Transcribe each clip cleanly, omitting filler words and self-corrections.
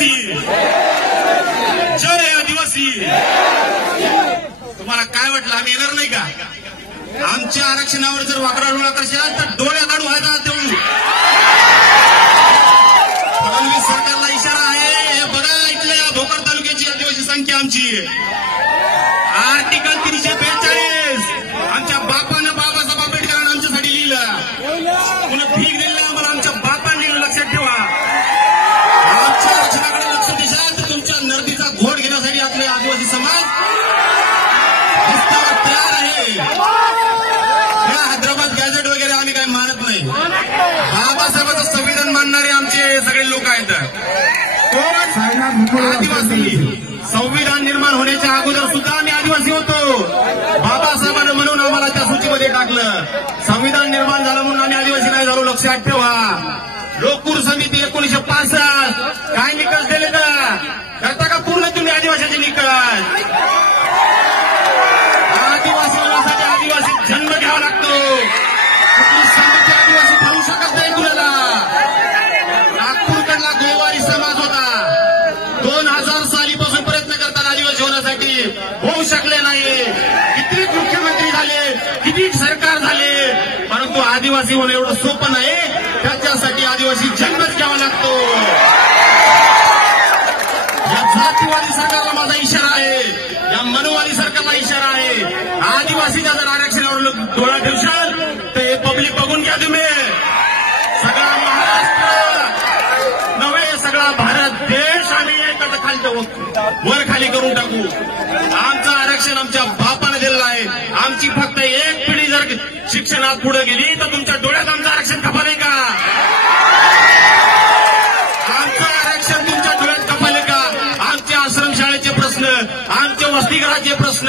आदिवासी, जय आदिवासी. तुम्हाला काय वाटलं आम्ही येणार नाही का? आमच्या आरक्षणावर जर वाकडा डोळा करशाल तर डोळ्या काढू व्हायचा तेवढी. फडणवीस सरकारला इशारा आहे, हे बघा इथल्या भोकर तालुक्याची आदिवासी संख्या आमची आर्टिकल 342 आमच्या बापानं बाबासाहेब आंबेडकरांनी आमच्यासाठी लिहिलं. पुन्हा भीक दिली आम्हाला आमच्या बापांनी, लक्षात ठेवा. आमच्या आरक्षणाकडे लक्ष देशाल तर तुमच्या नर्दीचा घोट घेण्यासाठी आपले आदिवासी समाज तयार आहे. या हैदराबाद गॅजेट वगैरे आम्ही काही मानत नाही. बाबासाहेबांचं संविधान मानणारे आमचे सगळे लोक आहेत. आदिवासी संविधान निर्माण होण्याच्या अगोदर सुद्धा आम्ही आदिवासी होतो. बाबासाहेबांना म्हणून आम्हाला त्या सूचीमध्ये टाकलं. संविधान निर्माण झालं म्हणून आम्ही आदिवासी नाही झालो, लक्षात ठेवा. लोकपूर समिती 1965 काय निकष दिले का? करता का पूर्ण तुम्ही आदिवासीचे निकष? आदिवासी होण्यासाठी आदिवासी जन्म घ्यावा लागतो. कुठली समिती आदिवासी ठरवू शकत नाही कुणाला. नागपूरकडला गोवारी समाज होता. 2000 सालीपासून प्रयत्न करतात आदिवासी होण्यासाठी, होऊ शकले नाही. किती मुख्यमंत्री झाले, किती सरकार झाले, परंतु आदिवासी होणं एवढं सोपं नाही. त्याच्यासाठी आदिवासी जन्मच घ्यावा लागतो. या जातीवादी सरकारला माझा इशारा आहे, या मनोवादी सरकारला इशारा आहे. आदिवासीच्या जर आरक्षणावर डोळा ठेवशाल तर हे पब्लिक बघून घ्या तुम्ही. सगळा महाराष्ट्र नव्हे, सगळा भारत देश आम्ही एकाच खालचं वर खाली करून टाकू. आमचं आरक्षण आमच्या बापाने दिलेलं आहे. आमची फक्त एक पिढी जर शिक्षणात पुढे गेली तर तुमच्या डोळ्यात आमचं आरक्षण खपाले का? आमचं आरक्षण तुमच्या डोळ्यात खपाले का? आमचे आश्रमशाळेचे प्रश्न, आमचे वसतिगृहाचे प्रश्न,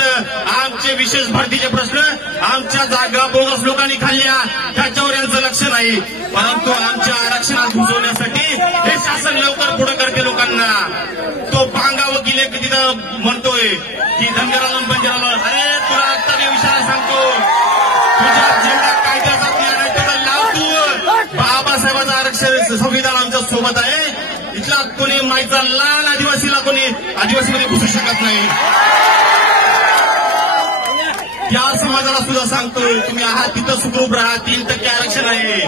आमचे विशेष भरतीचे प्रश्न, आमच्या जागा बोगस लोकांनी खाल्ल्या त्याच्यावर यांचं लक्ष नाही. परंतु आमच्या आरक्षणात घुसवण्यासाठी हे शासन लवकर पुढे करते लोकांना. तो भांगा वकील एक तिथं म्हणतोय की धनगराला बंजाराला, अरे तुला आत्ता मी विषयाला सांगतो, तुझ्या जेवढा कायद्याचा ज्ञान आहे तेवढं लाव तू. बाबासाहेबांचं आरक्षण संविधान आमच्या सोबत आहे. इथला कोणी माईचा लाल आदिवासीला कोणी आदिवासीमध्ये घुसू शकत नाही. त्या समाजाला सुद्धा सांगतोय, तुम्ही आहात तिथं सुखरूप राहा. 3% आरक्षण आहे.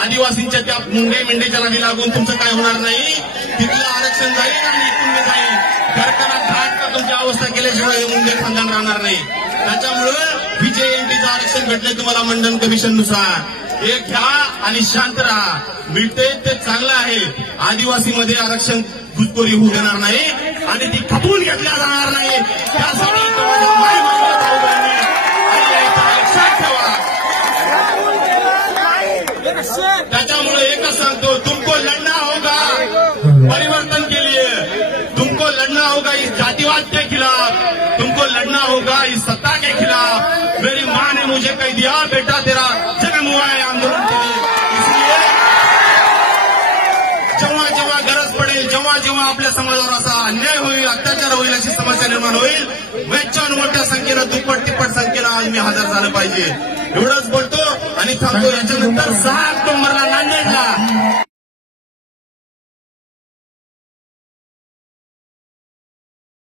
आदिवासींच्या त्या मुंडे मेंढेच्या नादी लागून तुमचं काय होणार नाही. तिथलं आरक्षण जाईल आणि इथून जाईल. घरकाना घाट का तुमची अवस्था केल्याशिवाय हे मुंडे खानदान राहणार नाही. त्याच्यामुळं VJNTचं आरक्षण भेटले तुम्हाला मंडन कमिशननुसार. हे घ्या आणि शांत राहा. मिळते ते चांगलं आहे. आदिवासीमध्ये आरक्षण घुसखोरी होऊ देणार नाही आणि ती खपवून घेतल्या जाणार नाही. त्यासाठी लक्षात ठेवा. त्याच्यामुळे एकच सांगतो, तुमको लढना होगा परिवर्तन के लिए, तुमको लड़ना होगा इस जातिवाद के खिलाफ, तुमको लड़ना होगा इस सत्ता के खिलाफ. मेरी माँ ने मुझे कह दिया, बेटा तेरा जन्म हुआ है आंदोलन के लिए. इसलिए जेव्हा जेव्हा गरज पडेल, जेव्हा जेव्हा आपल्या समाजावर असा अन्याय होईल, अत्याचार होईल, अशी समस्या निर्माण होईल, वेळच्या मोठ्या संख्येनं दुप्पट तिप्पट संख्येनं आज मी हजर झालं पाहिजे. एवढंच बोलतो आणि थांबतो. याच्यानंतर 6 ऑक्टोबरला नांदेडला